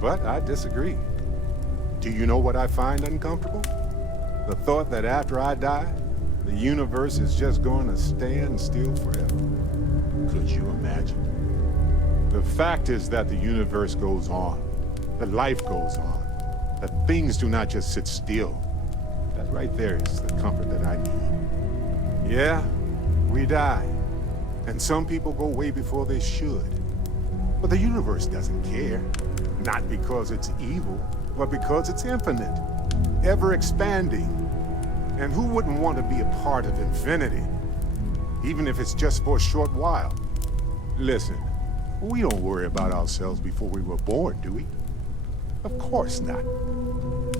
But I disagree. Do you know what I find uncomfortable? The thought that after I die, the universe is just going to stand still forever. Could you imagine? The fact is that the universe goes on, that life goes on, that things do not just sit still. That right there is the comfort that I need. Yeah, we die, and some people go way before they should. But the universe doesn't care, not because it's evil, but because it's infinite, ever expanding. And who wouldn't want to be a part of infinity, even if it's just for a short while? Listen, we don't worry about ourselves before we were born, do we? Of course not.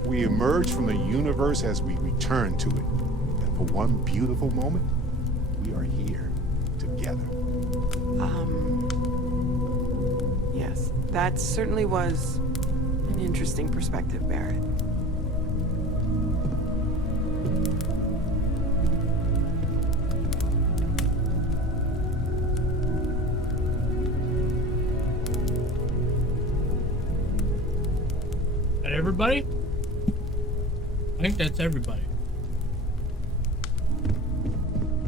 We emerge from the universe as we return to it. And for one beautiful moment, we are here together. Yes, that certainly was an interesting perspective, Barrett. Everybody? I think that's everybody.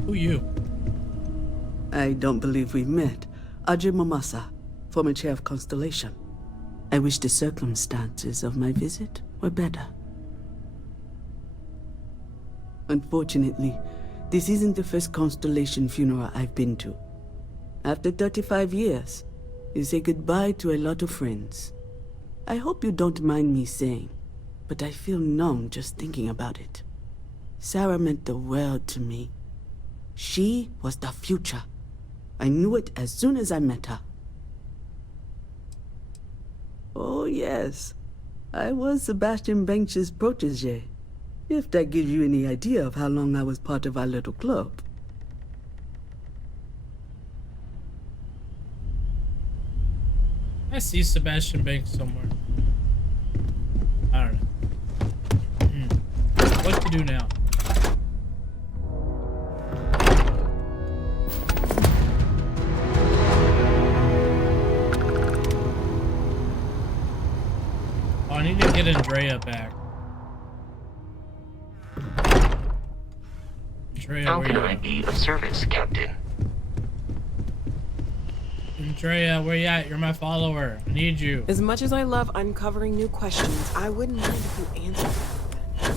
Who you? I don't believe we've met. Ajay Mamasa, former chair of Constellation. I wish the circumstances of my visit were better. Unfortunately, this isn't the first Constellation funeral I've been to. After 35 years, you say goodbye to a lot of friends. I hope you don't mind me saying, but I feel numb just thinking about it. Sarah meant the world to me. She was the future. I knew it as soon as I met her. Oh yes, I was Sebastian Banks's protege. If that gives you any idea of how long I was part of our little club. I see Sebastian Banks somewhere. I don't know. What to do now? Oh, I need to get Andrea back. Andrea, How where can you I at? be of service, Captain? Andrea, where you at? You're my follower. I need you. As much as I love uncovering new questions, I wouldn't mind if you answered them.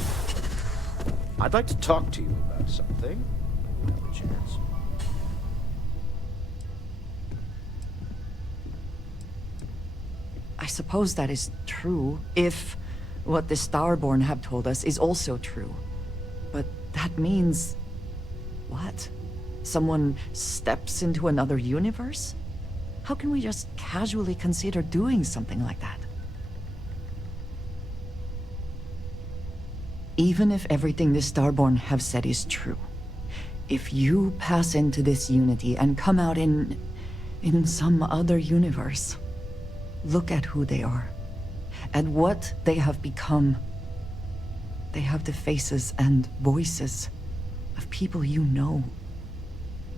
I'd like to talk to you about something. When you have a chance. I suppose that is true, if what the Starborn have told us is also true. But that means... what? Someone steps into another universe? How can we just casually consider doing something like that? Even if everything the Starborn have said is true, if you pass into this unity and come out in some other universe, look at who they are, and what they have become. They have the faces and voices of people you know,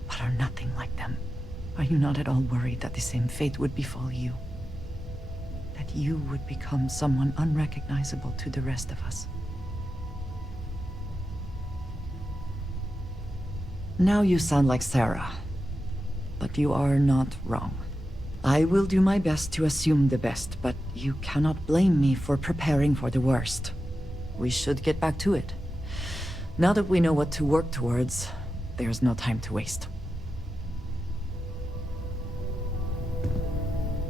but are nothing like them. Are you not at all worried that the same fate would befall you? That you would become someone unrecognizable to the rest of us? Now you sound like Sarah, but you are not wrong. I will do my best to assume the best, but you cannot blame me for preparing for the worst. We should get back to it. Now that we know what to work towards, there's no time to waste.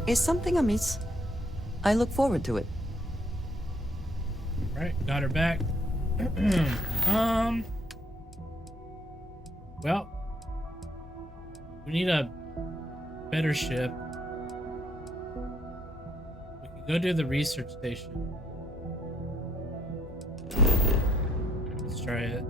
Is something amiss? I look forward to it. Right, got her back. Well, we need a better ship. We can go to the research station. Let's try it.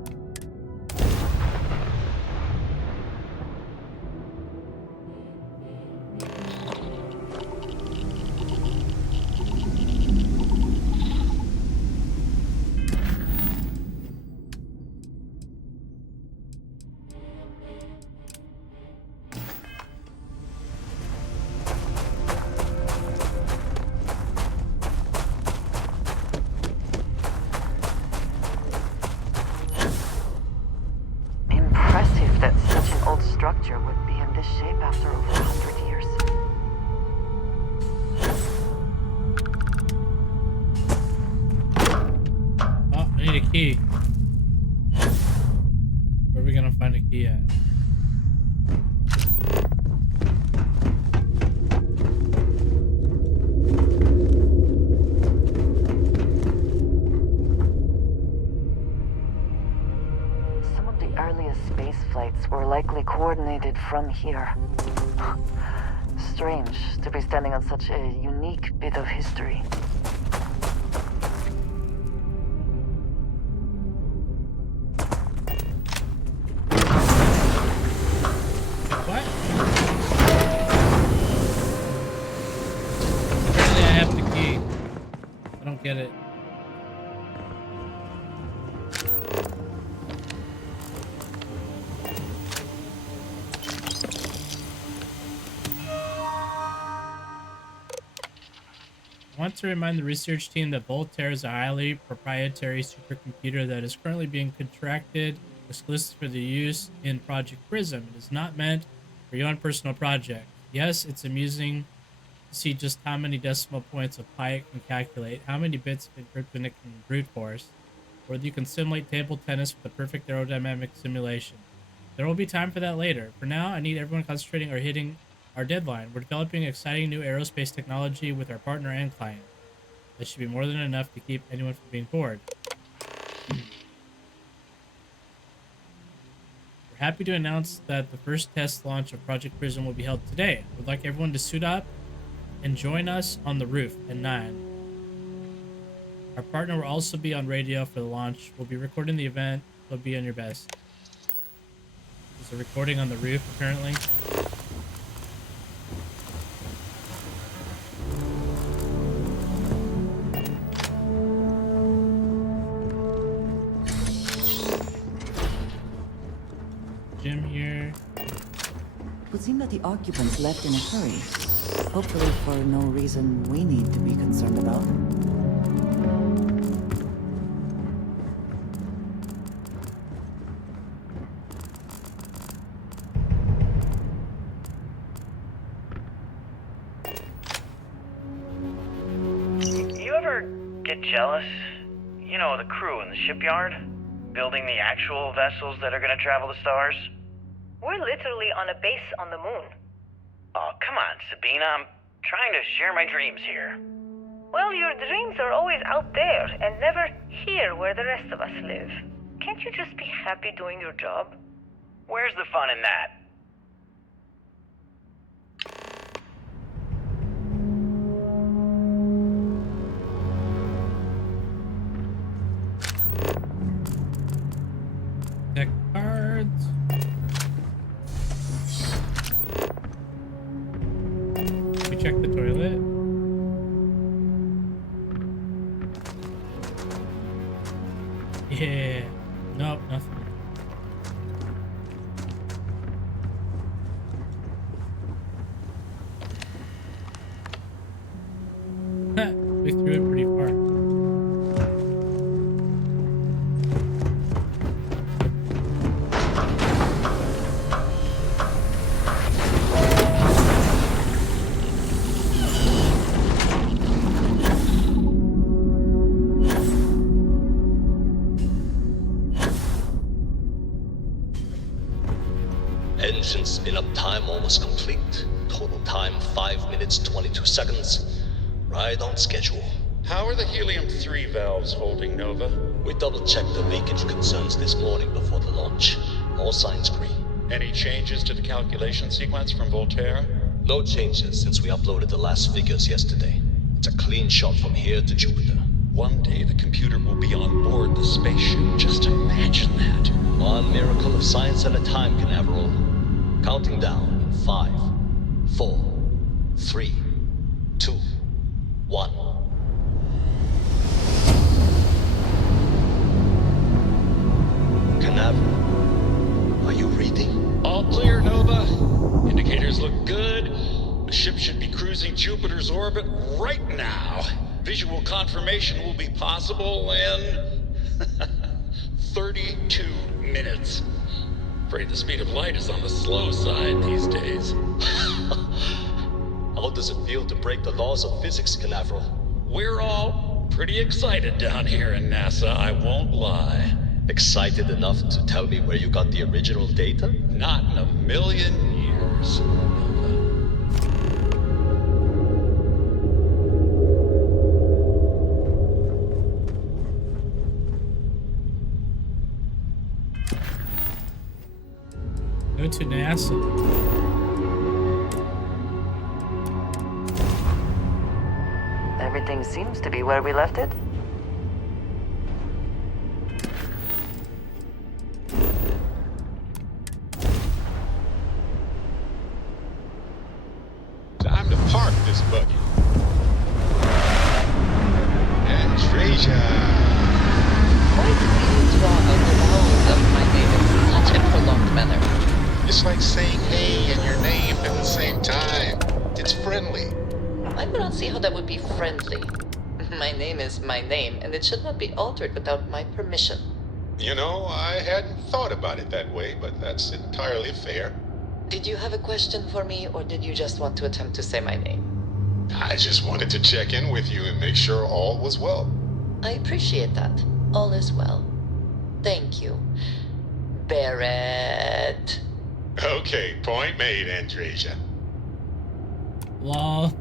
need a key. Where are we gonna find a key at? Some of the earliest space flights were likely coordinated from here. Strange to be standing on such a unique bit of history. What? Apparently I have the key. I don't get it. I want to remind the research team that Voltaire is a highly proprietary supercomputer that is currently being contracted exclusively for the use in Project Prism. It is not meant for your own personal project. Yes, it's amusing to see just how many decimal points of pi it can calculate, how many bits of encryption it can brute force, or that you can simulate table tennis with a perfect aerodynamic simulation. There will be time for that later. For now, I need everyone concentrating or hitting our deadline. We're developing exciting new aerospace technology with our partner and client. That should be more than enough to keep anyone from being bored. We're happy to announce that the first test launch of Project Prism will be held today. We'd like everyone to suit up and join us on the roof at 9. Our partner will also be on radio for the launch. We'll be recording the event, so be on your best. There's a recording on the roof, apparently. Gym here. It would seem that the occupants left in a hurry. Hopefully for no reason we need to be concerned about. You ever get jealous? You know, the crew in the shipyard? Building the actual vessels that are gonna travel the stars? We're literally on a base on the moon. Oh, come on, Sabina. I'm trying to share my dreams here. Well, your dreams are always out there and never here where the rest of us live. Can't you just be happy doing your job? Where's the fun in that? Deck cards. We check the toilet. Yeah. Nope, nothing. We threw it pretty far. Engine spin-up time almost complete. Total time 5 minutes 22 seconds. Right on schedule. How are the helium-3 valves holding, Nova? We double-checked the leakage concerns this morning before the launch. All signs green. Any changes to the calculation sequence from Voltaire? No changes since we uploaded the last figures yesterday. It's a clean shot from here to Jupiter. One day the computer will be on board the spaceship. Just imagine that. One miracle of science at a time, Canaveral. Counting down in 5, 4, 3, 2, 1. Canaveral, are you reading? All clear, Nova. Indicators look good. The ship should be cruising Jupiter's orbit right now. Visual confirmation will be possible in 32 minutes. Afraid the speed of light is on the slow side these days. How does it feel to break the laws of physics, Canaveral? We're all Pretty excited down here in NASA, I won't lie. Excited enough to tell me where you got the original data? Not in a million years. Go to NASA. Everything seems to be where we left it. Time to park this buggy. Andreja. Why do you draw out the vowels of my name in such a prolonged manner? It's like saying hey and your name at the same time. It's friendly. I do not see how that would be friendly. My name is my name, and it should not be altered without my permission. You know, I hadn't thought about it that way, but that's entirely fair. Did you have a question for me, or did you just want to attempt to say my name? I just wanted to check in with you and make sure all was well. I appreciate that. All is well. Thank you. Barrett. Okay, point made, Andreja. Lol.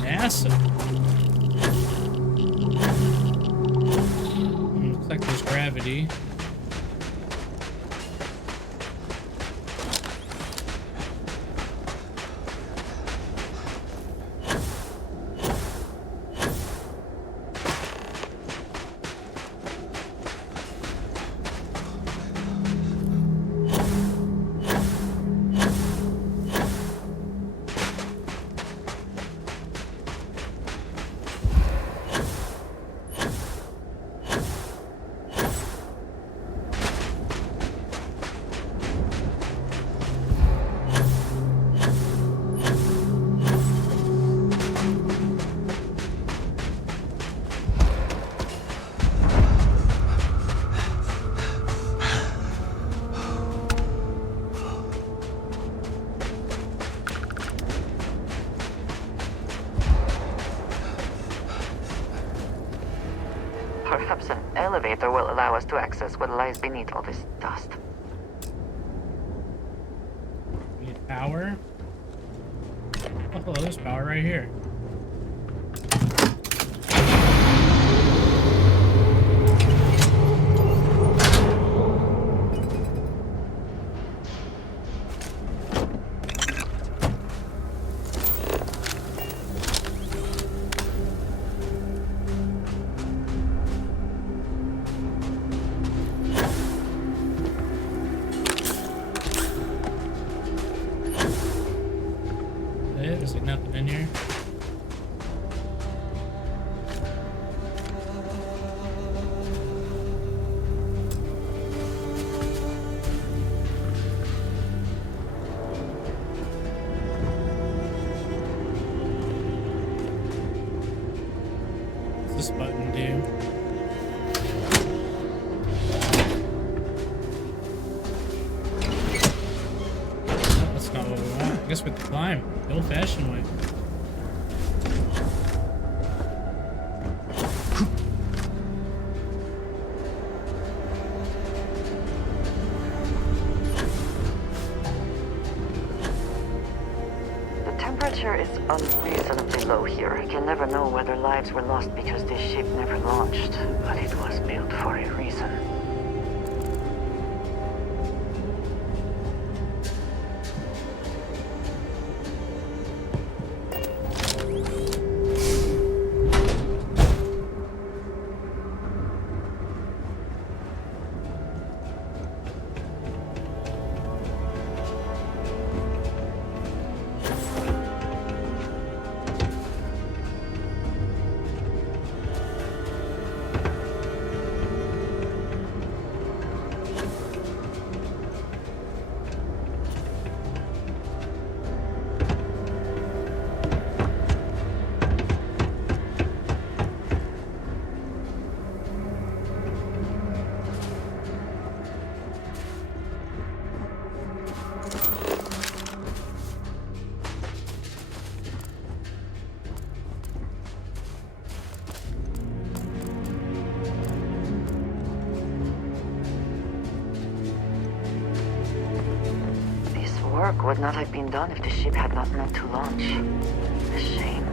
NASA. Looks like there's gravity. Perhaps an elevator will allow us to access what lies beneath all this dust. We need power. Oh, hello, there's power right here. There's like nothing in here. What's this button do? Oh, that's not what we want. I guess we have to climb the old-fashioned way. The temperature is unreasonably low here. I can never know whether lives were lost because this ship never launched, but it was built for a reason. work would not have been done if the ship had not meant to launch. A shame.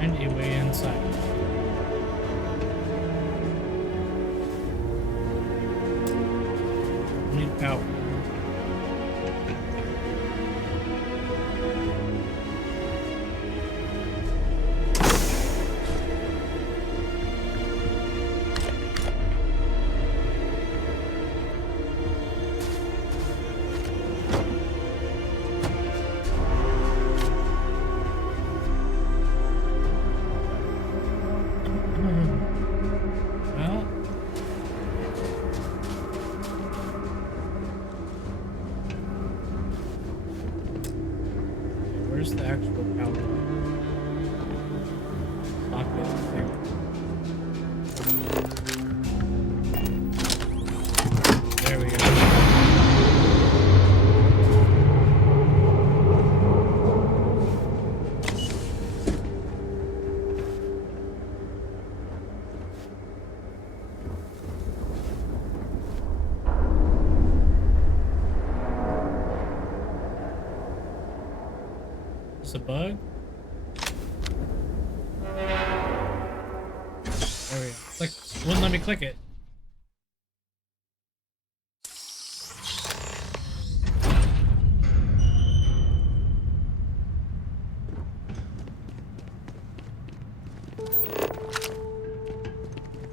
And a way inside. Need power. Well, where's the actual power? Socket thing. There we go. Is a bug? There we go. Click. Wouldn't let me click it.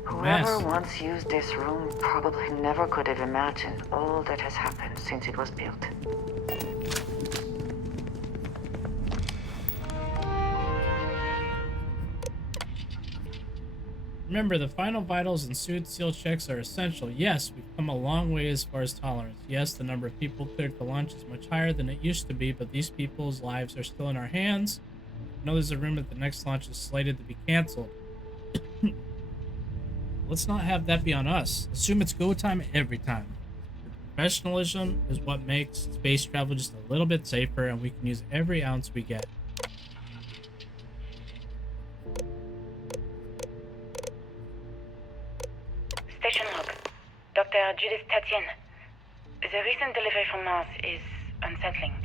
Whoever Mess. once used this room probably never could have imagined all that has happened since it was built. Remember, the final vitals and suit seal checks are essential. Yes, we've come a long way as far as tolerance. Yes, the number of people cleared for launch is much higher than it used to be, but these people's lives are still in our hands. I know there's a rumor that the next launch is slated to be canceled. Let's not have that be on us. Assume it's go time every time. Professionalism is what makes space travel just a little bit safer, and we can use every ounce we get. Station log. Dr. Judith Tatien. The recent delivery from Mars is unsettling.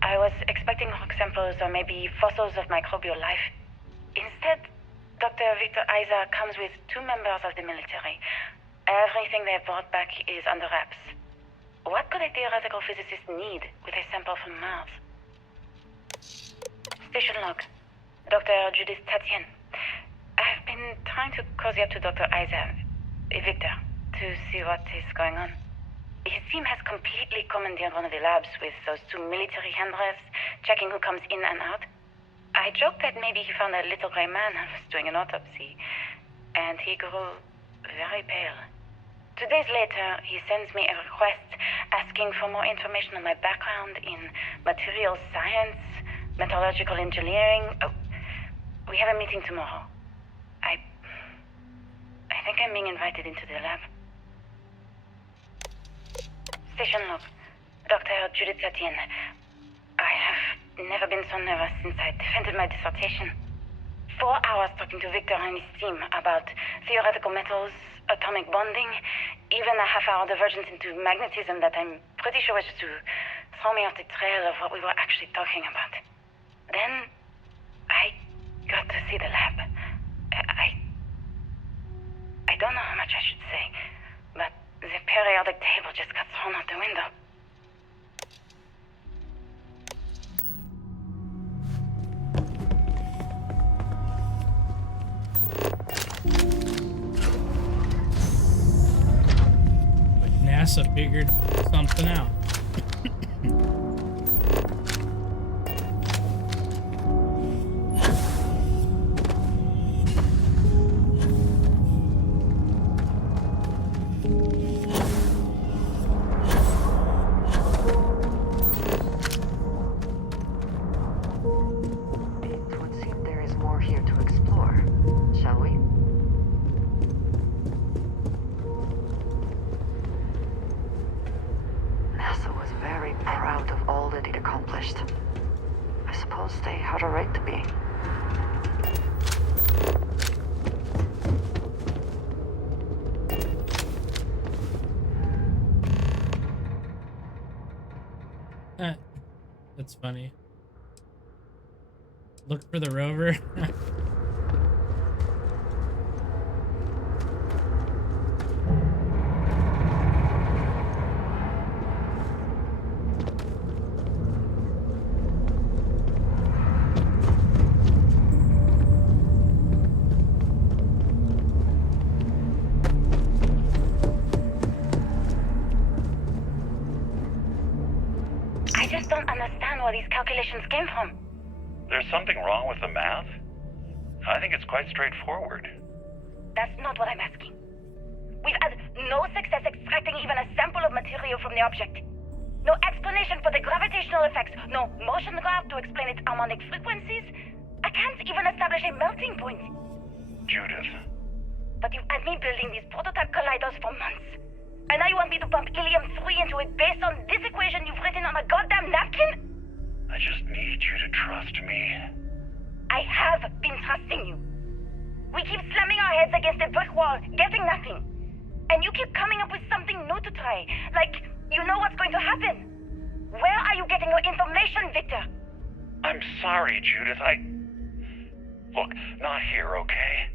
I was expecting rock samples or maybe fossils of microbial life. Instead, Dr. Victor Isa comes with 2 members of the military. Everything they brought back is under wraps. What could a theoretical physicist need with a sample from Mars? Station log. Dr. Judith Tatien. I've been trying to cozy up to Dr. Isa, Victor, to see what is going on. His team has completely commandeered one of the labs with those 2 military handlers, checking who comes in and out. I joked that maybe he found a little gray man and was doing an autopsy, and he grew very pale. 2 days later, he sends me a request asking for more information on my background in material science, metallurgical engineering. Oh, we have a meeting tomorrow. I think I'm being invited into the lab. Station log. Dr. Judith Tatien. I have never been so nervous since I defended my dissertation. 4 hours talking to Victor and his team about theoretical metals, atomic bonding, even a half-hour divergence into magnetism that I'm pretty sure was just to throw me off the trail of what we were actually talking about. Then, I got to see the lab. I don't know how much I should say, but the periodic table just got thrown out the window. Like NASA figured something out. It would seem there is more here suppose they had a right to be. That's funny. Look for the rover. I just don't understand where these calculations came from. There's something wrong with the math? I think it's quite straightforward. That's not what I'm asking. We've had no success extracting even a sample of material from the object. No explanation for the gravitational effects, no motion graph to explain its harmonic frequencies. I can't even establish a melting point. Judith. But you've had me building these prototype colliders for months. And now you want me to pump helium-3 into it based on this equation you've written on a goddamn napkin? I just need you to trust me. I have been trusting you. We keep slamming our heads against a brick wall, getting nothing. And you keep coming up with something new to try. Like, you know what's going to happen. Where are you getting your information, Victor? I'm sorry, Judith. Look, not here, okay?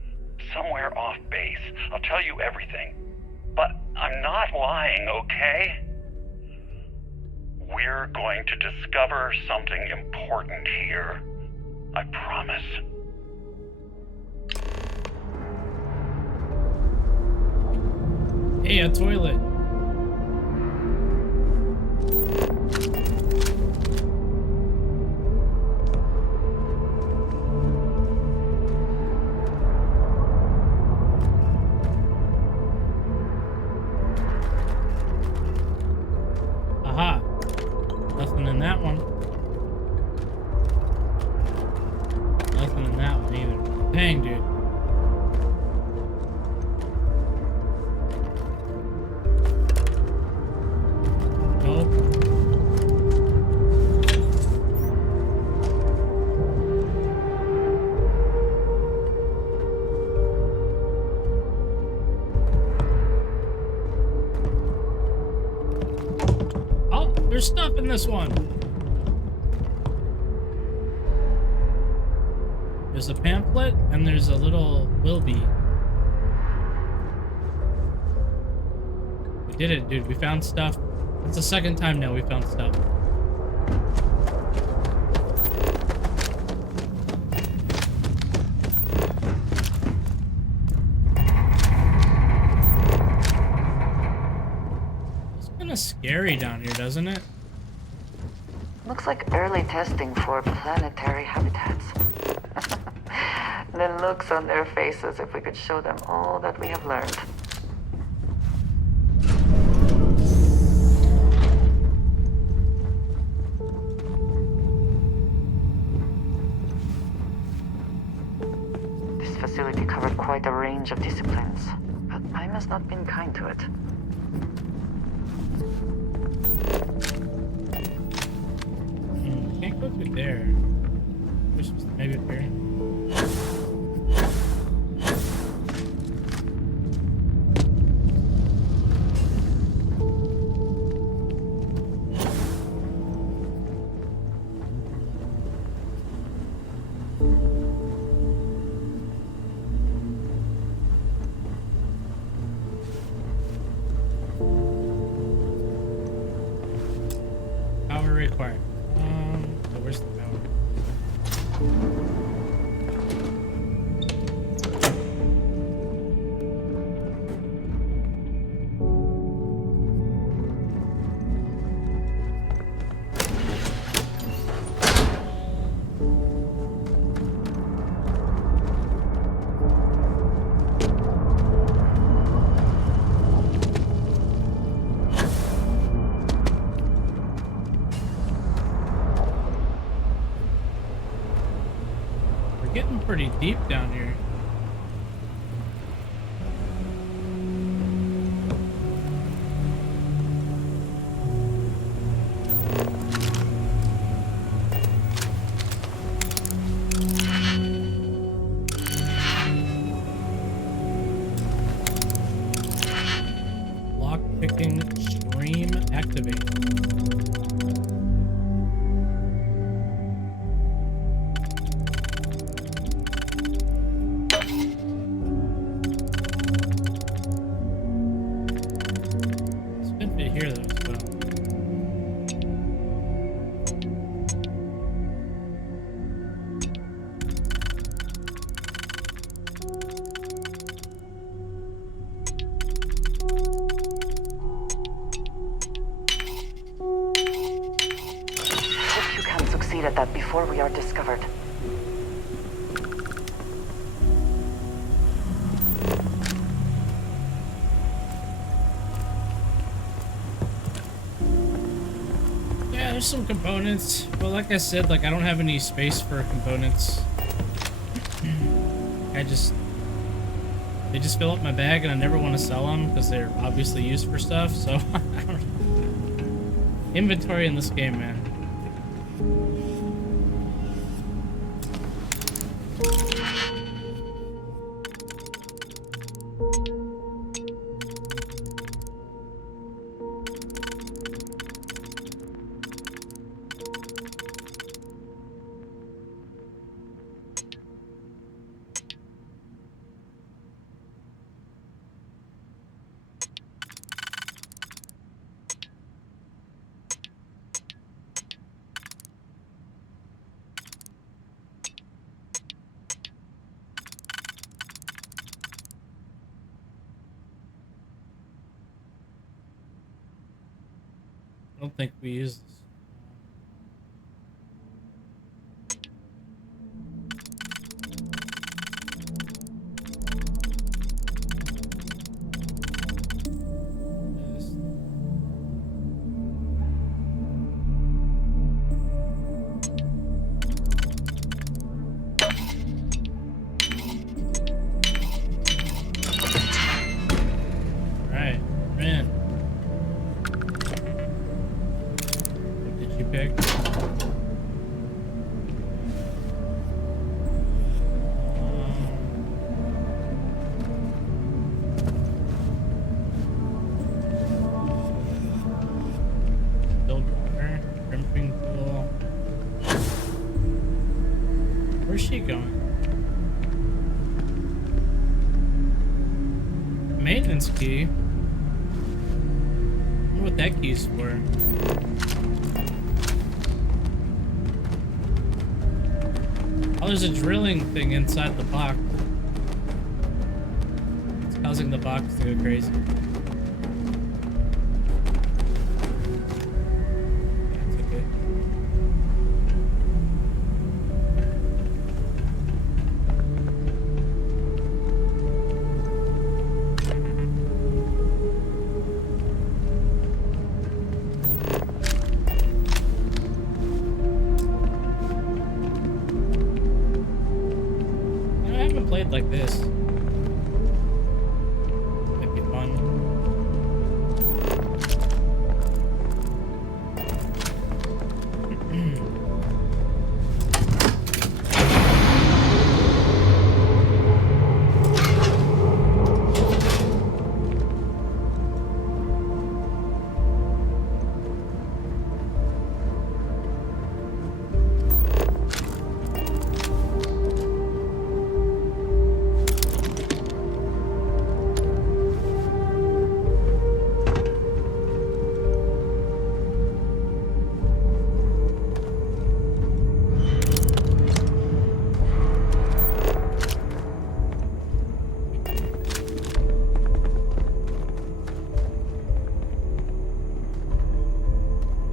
Somewhere off base. I'll tell you everything. But I'm not lying, okay? We're going to discover something important here. I promise. Hey, a toilet. Aha. Nothing in that one. Nothing in that one either. Dang, dude. Nope. Oh, there's stuff in this one. There's a pamphlet and there's a little Wilby. We did it, dude. We found stuff. It's the second time now we found stuff. It's kind of scary down here, doesn't it? Looks like early testing for planetary habitats. The looks on their faces if we could show them all that we have learned. This facility covered quite a range of disciplines, but I must not been kind to it. Can't go through there. Maybe up here. Power required. So where's the power? We're getting pretty deep down here. succeed at that before we are discovered. Yeah, there's some components, but like I said, like I don't have any space for components. They just fill up my bag, and I never want to sell them because they're obviously used for stuff. So I don't know. Inventory in this game, man. I don't think we use this. Alright, man. What did you pick? Build water, crimping tool. Where's she going? Maintenance key. I wonder what that key's for. Oh, there's a drilling thing inside the box. It's causing the box to go crazy. That's okay. You know, I haven't played like this. Might be fun.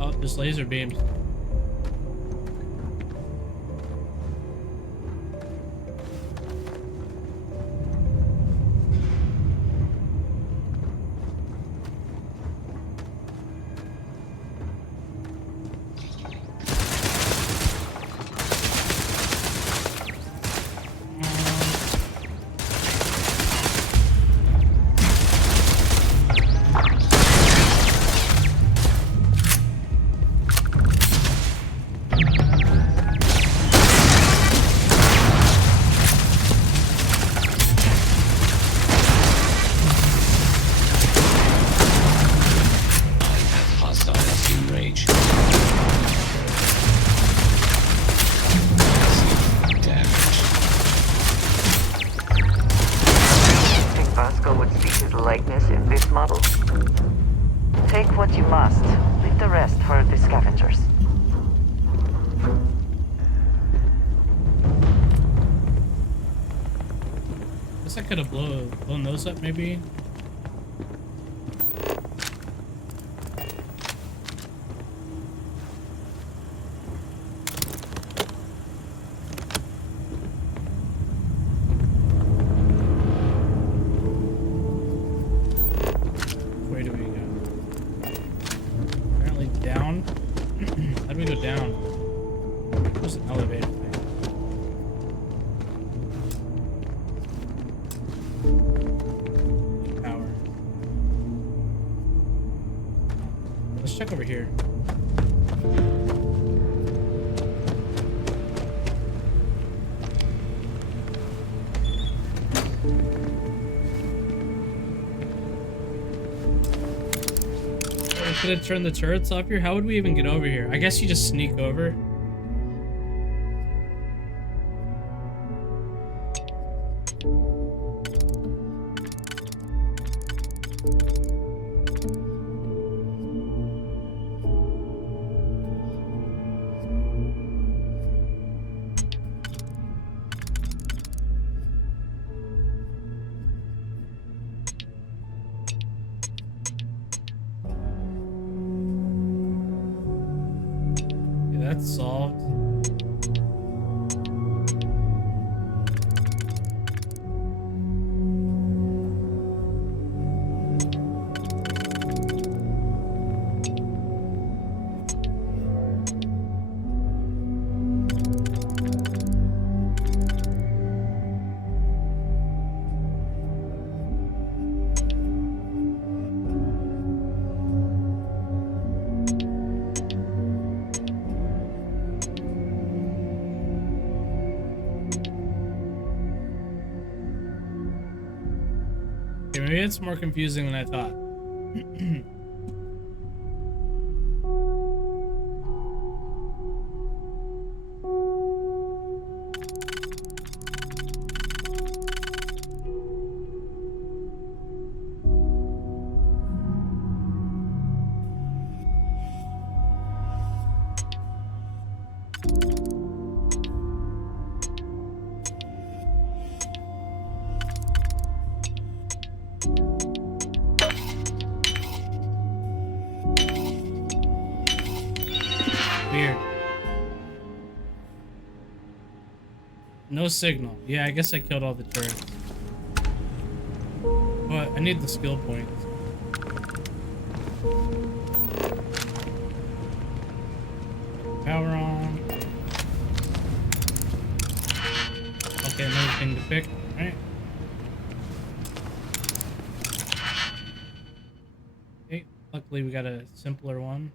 Oh, there's laser beams. Hostiles in range. Damage. Think Vasco would see his likeness in this model? Take what you must. Leave the rest for the scavengers. Guess I could have blown those up, maybe. There's an elevator thing. Power. Let's check over here. Could have turned the turrets off here. How would we even get over here? I guess you just sneak over. That's solved. Okay, maybe it's more confusing than I thought. Weird. No signal. Yeah, I guess I killed all the turrets. But I need the skill points. Power on. Okay, another thing to pick. Alright. Okay, luckily we got a simpler one.